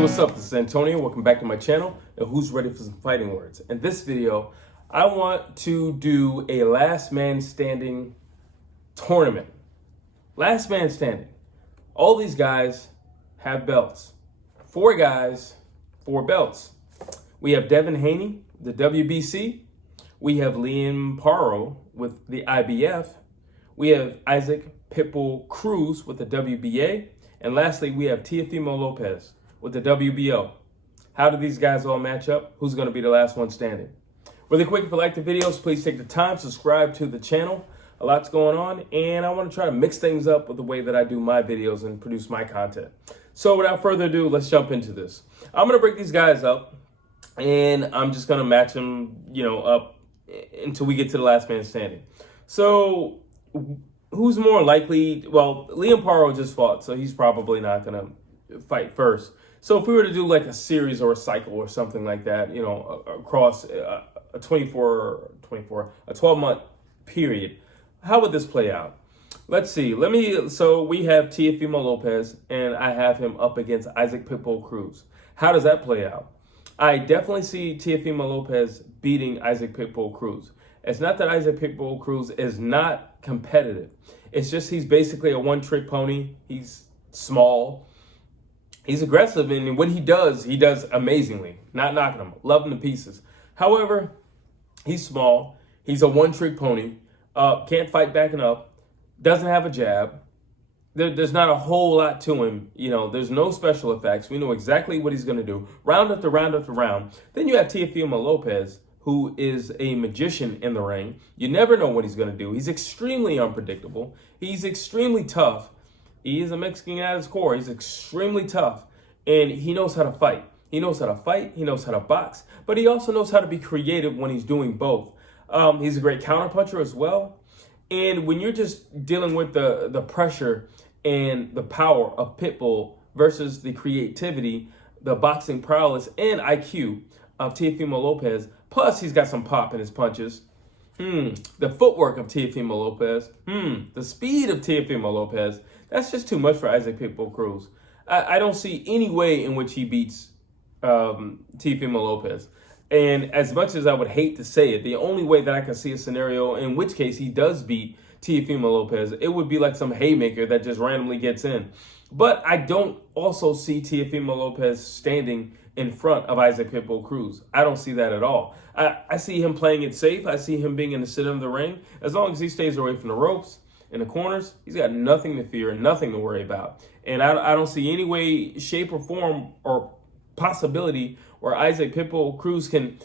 what's up? This is Antonio. Welcome back to my channel. And who's ready for some fighting words? In this video, I want to do a last man standing tournament. Last man standing. All these guys have belts. 4 guys, 4 belts. We have Devin Haney, the WBC. We have Liam Paro with the IBF. We have Issac Pitbull Cruz with the WBA. And lastly, we have Teofimo Lopez with the WBO. How do these guys all match up? Who's going to be the last one standing? Really quick, if you like the videos, please take the time, subscribe to the channel. A lot's going on, and I want to try to mix things up with the way that I do my videos and produce my content. So without further ado, let's jump into this. I'm going to break these guys up, and I'm just going to match them, up until we get to the last man standing. So who's more likely? Well, Liam Paro just fought, so he's probably not going to fight first. So if we were to do like a series or a cycle or something like that, across a 12-month period, how would this play out? Let's see. So we have Teofimo Lopez, and I have him up against Issac Pitbull Cruz. How does that play out? I definitely see Teofimo Lopez beating Issac Pitbull Cruz. It's not that Issac Pitbull Cruz is not competitive. It's just he's basically a one-trick pony. He's small. He's aggressive, and what he does amazingly. Not knocking him. Love him to pieces. However, he's small. He's a one-trick pony. Can't fight backing up. Doesn't have a jab. There's not a whole lot to him. There's no special effects. We know exactly what he's going to do. Round after round after round. Then you have Teofimo Lopez, who is a magician in the ring. You never know what he's going to do. He's extremely unpredictable. He's extremely tough. He is a Mexican at his core. He's extremely tough, and he knows how to fight. He knows how to fight. He knows how to box, but he also knows how to be creative when he's doing both. He's a great counterpuncher as well. And when you're just dealing with the pressure and the power of Pitbull versus the creativity, the boxing prowess, and IQ of Teofimo Lopez, plus he's got some pop in his punches. The footwork of Teofimo Lopez. The speed of Teofimo Lopez. That's just too much for Issac Pitbull Cruz. I don't see any way in which he beats Teofimo Lopez. And as much as I would hate to say it, the only way that I can see a scenario in which case he does beat Teofimo Lopez, it would be like some haymaker that just randomly gets in. But I don't also see Teofimo Lopez standing in front of Issac Pitbull Cruz. I don't see that at all. I see him playing it safe. I see him being in the center of the ring. As long as he stays away from the ropes, in the corners, he's got nothing to fear and nothing to worry about. And I don't see any way, shape, or form or possibility where Issac Pitbull Cruz can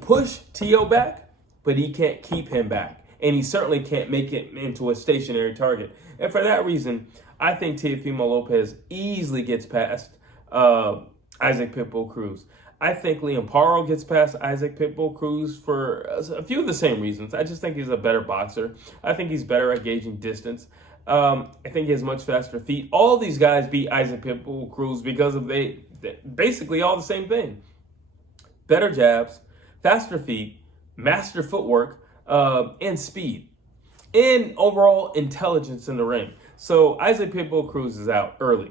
push Teo back, but he can't keep him back. And he certainly can't make it into a stationary target. And for that reason, I think Teofimo Lopez easily gets past Issac Pitbull Cruz. I think Liam Paro gets past Issac Pitbull Cruz for a few of the same reasons. I just think he's a better boxer. I think he's better at gauging distance. I think he has much faster feet. All these guys beat Issac Pitbull Cruz because of basically all the same thing. Better jabs, faster feet, master footwork, and speed. And overall intelligence in the ring. So Issac Pitbull Cruz is out early.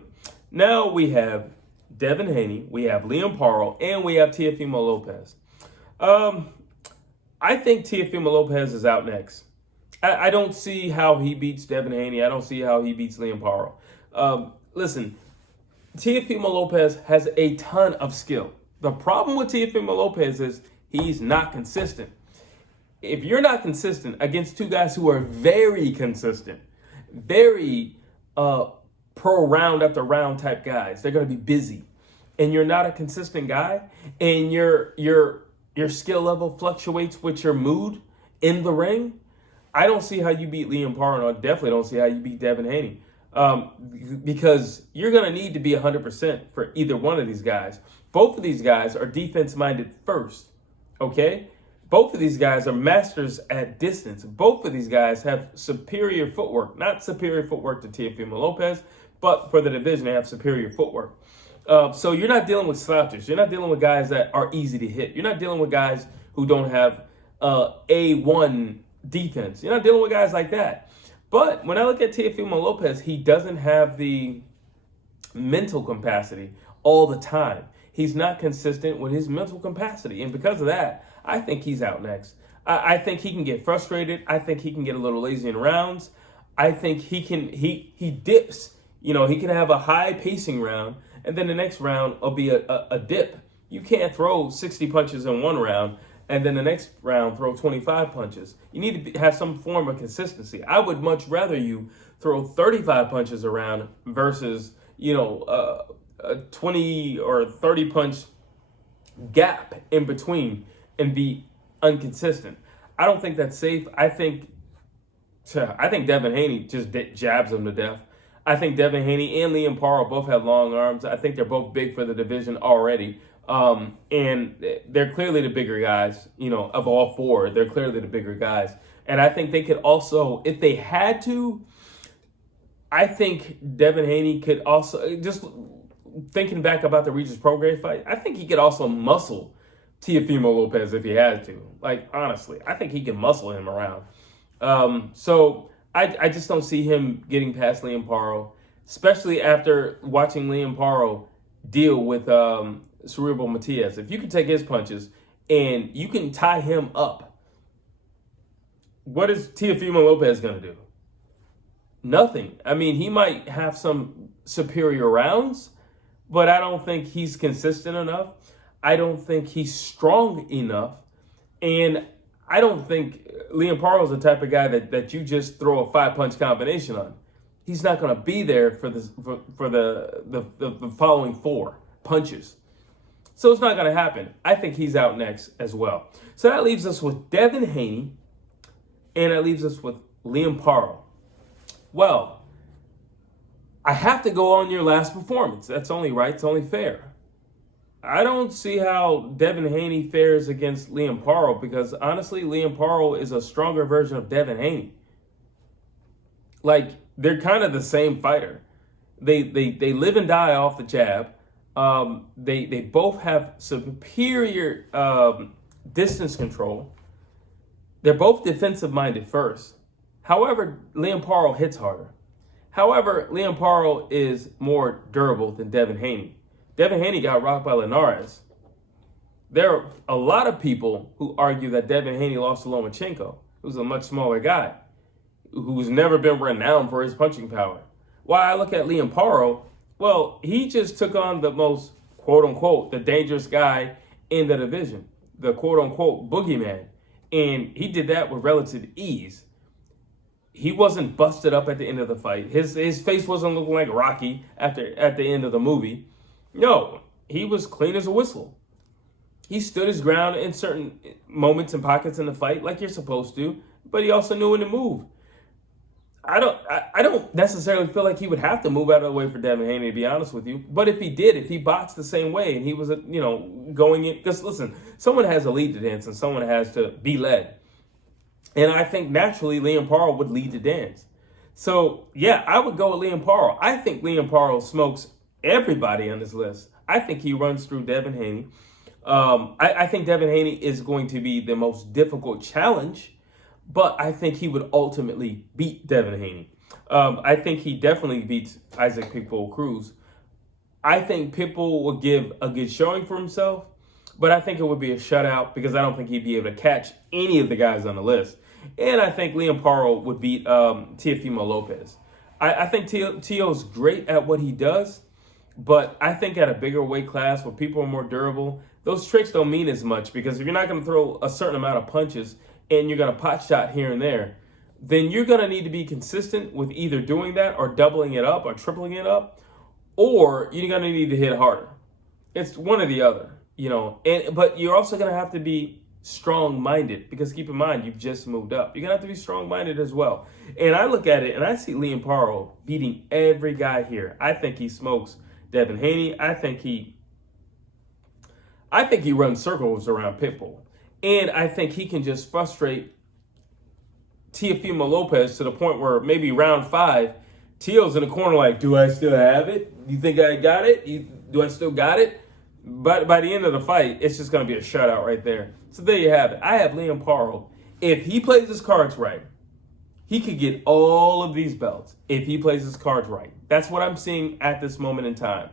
Now we have Devin Haney, we have Liam Paro, and we have Teofimo Lopez. I think Teofimo Lopez is out next. I don't see how he beats Devin Haney. I don't see how he beats Liam Paro. Listen, Teofimo Lopez has a ton of skill. The problem with Teofimo Lopez is he's not consistent. If you're not consistent against 2 guys who are very consistent, very pro round after round type guys, they're going to be busy, and you're not a consistent guy, and your skill level fluctuates with your mood in the ring, I don't see how you beat Liam Paro, and I definitely don't see how you beat Devin Haney, because you're going to need to be 100% for either one of these guys. Both of these guys are defense minded first, okay? Both of these guys are masters at distance. Both of these guys have superior footwork. Not superior footwork to Teofimo Lopez, but for the division, they have superior footwork. So you're not dealing with slouches. You're not dealing with guys that are easy to hit. You're not dealing with guys who don't have A1 defense. You're not dealing with guys like that. But when I look at Teofimo Lopez, he doesn't have the mental capacity all the time. He's not consistent with his mental capacity. And because of that, I think he's out next. I think he can get frustrated. I think he can get a little lazy in rounds. I think he dips. You know, he can have a high pacing round, and then the next round will be a dip. You can't throw 60 punches in one round and then the next round throw 25 punches. You need to have some form of consistency. I would much rather you throw 35 punches around versus, a 20 or 30 punch gap in between and be inconsistent. I don't think that's safe. I think Devin Haney just jabs him to death. I think Devin Haney and Liam Paro both have long arms. I think they're both big for the division already. And they're clearly the bigger guys, of all four. They're clearly the bigger guys. And I think they could also, if they had to, I think Devin Haney could also, just thinking back about the Regis Prograis fight, I think he could also muscle Teofimo Lopez if he had to. Like, honestly, I think he can muscle him around. So I just don't see him getting past Liam Paro, especially after watching Liam Paro deal with Cerebral Matias. If you can take his punches and you can tie him up, what is Teofimo Lopez going to do? Nothing. I mean, he might have some superior rounds, but I don't think he's consistent enough. I don't think he's strong enough. And I don't think Liam Paro is the type of guy that you just throw a 5-punch combination on. He's not going to be there for the following 4 punches. So it's not going to happen. I think he's out next as well. So that leaves us with Devin Haney, and that leaves us with Liam Paro. Well, I have to go on your last performance. That's only right. It's only fair. I don't see how Devin Haney fares against Liam Paro because, honestly, Liam Paro is a stronger version of Devin Haney. Like, they're kind of the same fighter. They live and die off the jab. They both have superior distance control. They're both defensive-minded first. However, Liam Paro hits harder. However, Liam Paro is more durable than Devin Haney. Devin Haney got rocked by Linares. There are a lot of people who argue that Devin Haney lost to Lomachenko, who's a much smaller guy, who's never been renowned for his punching power. While I look at Liam Paro, well, he just took on the most, quote-unquote, the dangerous guy in the division, the quote-unquote boogeyman. And he did that with relative ease. He wasn't busted up at the end of the fight. His face wasn't looking like Rocky at the end of the movie. No, he was clean as a whistle. He stood his ground in certain moments and pockets in the fight like you're supposed to, but he also knew when to move. I don't necessarily feel like he would have to move out of the way for Devin Haney, to be honest with you. But if he did, if he boxed the same way and he was, going in, because listen, someone has to lead the dance and someone has to be led. And I think naturally Liam Paro would lead the dance. So, yeah, I would go with Liam Paro. I think Liam Paro smokes everybody on this list. I think he runs through Devin Haney. I think Devin Haney is going to be the most difficult challenge, but I think he would ultimately beat Devin Haney. I think he definitely beats Issac Pitbull Cruz. I think Pitbull will give a good showing for himself, but I think it would be a shutout because I don't think he'd be able to catch any of the guys on the list. And I think Liam Paro would beat Teofimo Lopez. I think Teo's great at what he does, but I think at a bigger weight class where people are more durable, those tricks don't mean as much because if you're not going to throw a certain amount of punches and you're going to pot shot here and there, then you're going to need to be consistent with either doing that or doubling it up or tripling it up, or you're going to need to hit harder. It's one or the other, but you're also going to have to be strong-minded because keep in mind, you've just moved up. You're going to have to be strong-minded as well. And I look at it and I see Liam Paro beating every guy here. I think he smokes Devin Haney. I think he runs circles around Pitbull. And I think he can just frustrate Teofimo Lopez to the point where maybe round 5, Teo's in the corner like, do I still have it? You think I got it? Do I still got it? But by the end of the fight, it's just going to be a shutout right there. So there you have it. I have Liam Paro. If he plays his cards right, He could get all of these belts if he plays his cards right. That's what I'm seeing at this moment in time.